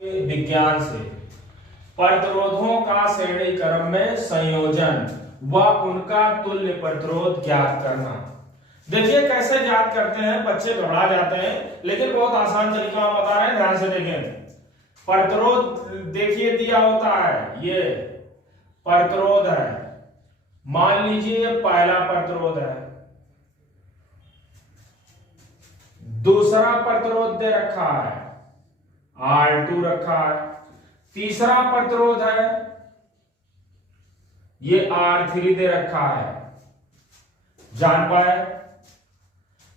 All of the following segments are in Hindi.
विज्ञान से प्रतिरोधों का श्रेणी क्रम में संयोजन व उनका तुल्य प्रतिरोध ज्ञात करना। देखिए कैसे ज्ञात करते हैं, बच्चे घबरा जाते हैं लेकिन बहुत आसान तरीका हम बता रहे हैं, ध्यान से देखें। प्रतिरोध देखिए दिया होता है, ये प्रतिरोध है, मान लीजिए पहला प्रतिरोध है, दूसरा प्रतिरोध दे रखा है R2 रखा है, तीसरा प्रतिरोध है ये R3 दे रखा है। जान पाए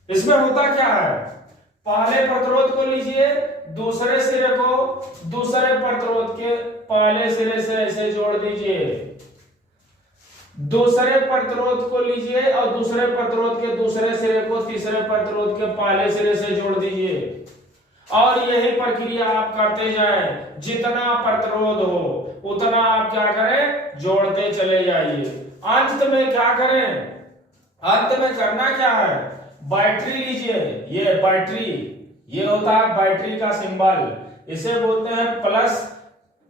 इसमें होता क्या है, पहले प्रतिरोध को लीजिए, दूसरे सिरे को दूसरे प्रतिरोध के पहले सिरे से ऐसे जोड़ दीजिए, दूसरे प्रतिरोध को लीजिए और दूसरे प्रतिरोध के दूसरे सिरे को तीसरे प्रतिरोध के पहले सिरे से जोड़ दीजिए और यही प्रक्रिया आप करते जाएं। जितना प्रतिरोध हो उतना आप क्या करें, जोड़ते चले जाइए। अंत में क्या करें, अंत में करना क्या है, बैटरी लीजिए, ये बैटरी, ये होता है बैटरी का सिंबल, इसे बोलते हैं प्लस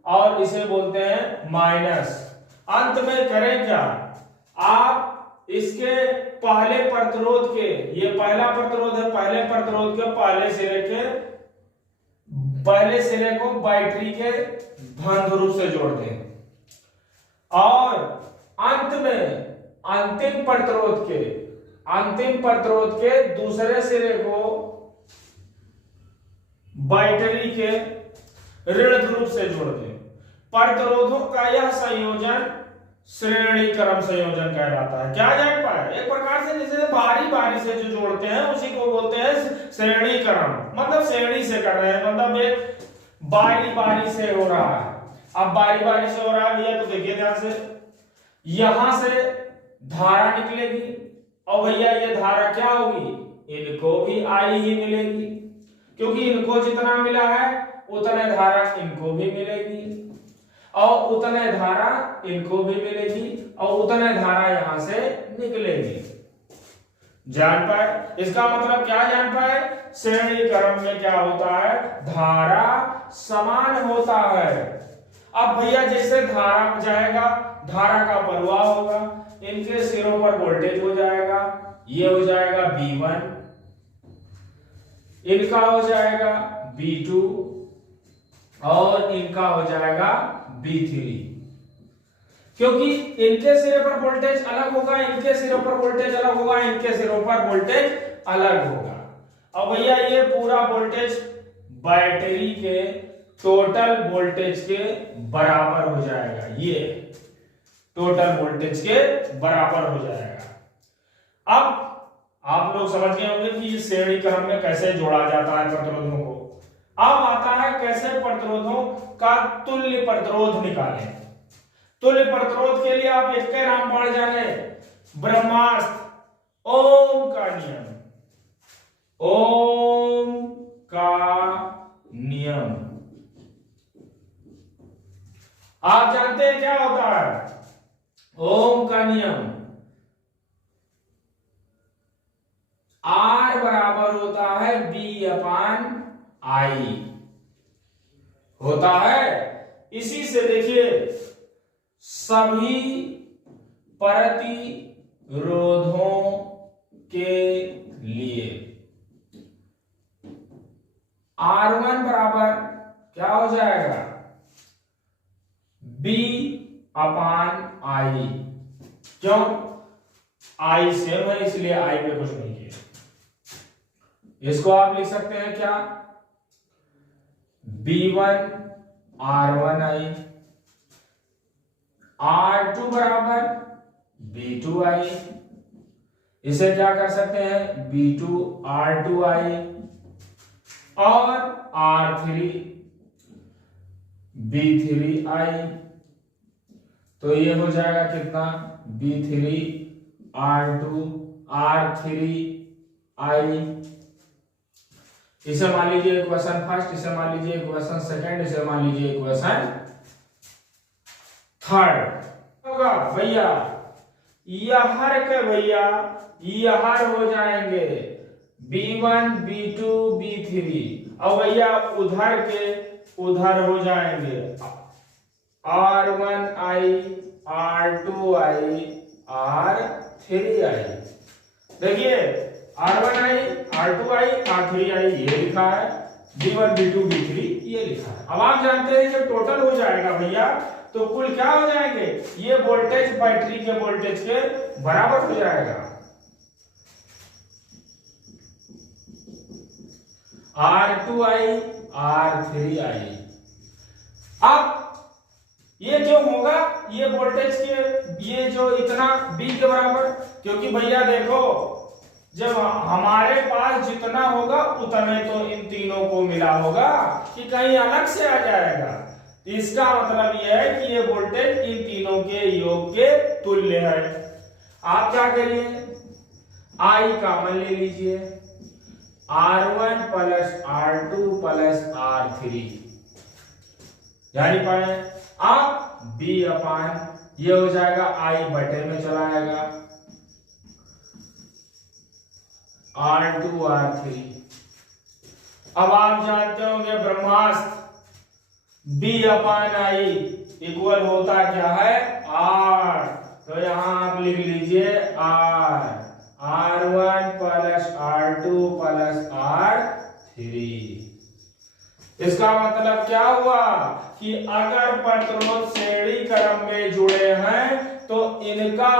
और इसे बोलते हैं माइनस। अंत में करें क्या, आप इसके पहले प्रतिरोध के, ये पहला प्रतिरोध है, पहले प्रतिरोध के पहले सिरे को बैटरी के धन ध्रुव से जोड़ दें और अंत में अंतिम प्रतिरोध के दूसरे सिरे को बैटरी के ऋण ध्रुव से जोड़ दें। प्रतिरोधों का यह संयोजन श्रेणी क्रम संयोजन कहलाता है। क्या जान पाए, एक प्रकार से जैसे बारी बारी से जो जोड़ते हैं उसी को बोलते हैं श्रेणी क्रम, मतलब श्रेणी से कर रहे हैं, मतलब एक बारी बारी से हो रहा है। अब बारी बारी से हो रहा है भैया, तो देखिए ध्यान से, यहां से धारा निकलेगी और भैया ये धारा क्या होगी, इनको भी आई ही मिलेगी, क्योंकि इनको जितना मिला है उतने धारा इनको भी मिलेगी और उतने धारा इनको भी मिलेगी और उतने धारा यहां से निकलेगी। जान पाए, इसका मतलब क्या जान पाए, श्रेणी क्रम में क्या होता है, धारा समान होता है। अब भैया जैसे धारा जाएगा, धारा का प्रवाह होगा, इनके सिरों पर वोल्टेज हो जाएगा, ये हो जाएगा V1, इनका हो जाएगा V2 और इनका हो जाएगा B3, क्योंकि इनके सिरे पर वोल्टेज अलग होगा, इनके सिरों पर वोल्टेज अलग होगा, इनके सिरों पर वोल्टेज अलग होगा। अब भैया ये पूरा वोल्टेज बैटरी के टोटल वोल्टेज के बराबर हो जाएगा, ये टोटल वोल्टेज के बराबर हो जाएगा। अब आप लोग समझ गए होंगे कि इस श्रेणी क्रम में कैसे जोड़ा जाता है प्रतिरोधों को। अब आता है कैसे प्रतिरोधों का तुल्य प्रतिरोध निकालें। तुल्य प्रतिरोध के लिए आप एक के नाम पढ़ जाने, ब्रह्मास्त्र, ओम का नियम, ओम का नियम। आप जानते हैं क्या होता है ओम का नियम, R बराबर होता है B/I होता है। इसी से देखिए सभी प्रतिरोधों के लिए R1 बराबर क्या हो जाएगा, B/I। क्यों, I सेम है इसलिए I पे कुछ नहीं किया। इसको आप लिख सकते हैं क्या, B1 R1I, R2 बराबर B2I, इसे क्या कर सकते हैं B2 R2I और R3 B3I, तो ये हो जाएगा कितना, B3 R2 R3I। इसे मान लीजिए इक्वेशन फर्स्ट, इसे मान लीजिए इक्वेशन सेकंड, इसे मान लीजिए इक्वेशन थर्ड होगा भैया। यहर के भैया यहर हो जाएंगे B1 B2 B3 और भैया उधर के उधर हो जाएंगे। R1I, R2I, R3I। देखिए R1I, R2I, R3I ये लिखा है, B1, B2, B3 ये लिखा है। अब आप जानते हैं जब टोटल हो जाएगा भैया तो कुल क्या हो जाएंगे, ये वोल्टेज बैटरी के वोल्टेज के बराबर हो जाएगा। R2I, R3I। अब ये जो होगा ये वोल्टेज के ये जो इतना B के बराबर, क्योंकि भैया देखो जब हमारे पास जितना होगा उतने तो इन तीनों को मिला होगा कि कहीं अलग से आ जाएगा। इसका मतलब यह है कि ये वोल्टेज इन तीनों के योग के तुल्य है। आप क्या करिए, I कॉमन ले लीजिए, R1 plus R2 plus R3 यानी पाए आप B अपान ये हो जाएगा I बटे में चला आएगा R2 R3। अब आप जानते होंगे ब्रह्मास्त्र B अपान I इक्वल होता क्या है R, तो यहां आप लिख लीजिए R1 plus R2 plus R3। इसका मतलब क्या हुआ कि अगर प्रतिरोध श्रेणी क्रम में जुड़े हैं तो इनका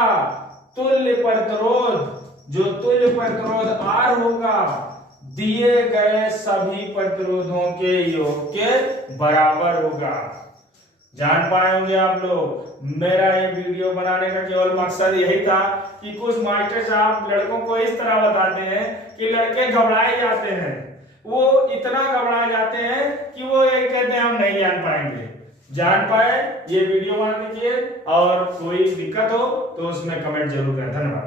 तुल्य प्रतिरोध जो तुल्य प्रतिरोध R होगा दिए गए सभी प्रतिरोधों के योग के बराबर होगा। जान पाए होंगे आप लोग। मेरा ये वीडियो बनाने का केवल मकसद यही था कि कुछ मास्टर साहब लड़कों को इस तरह बताते हैं कि लड़के घबराए जाते हैं, वो इतना घबरा जाते हैं कि वो ये कहते हैं हम नहीं जान पाएंगे। जान पाए ये वीडियो बना दीजिए और कोई दिक्कत हो तो उसमें कमेंट जरूर करें। धन्यवाद।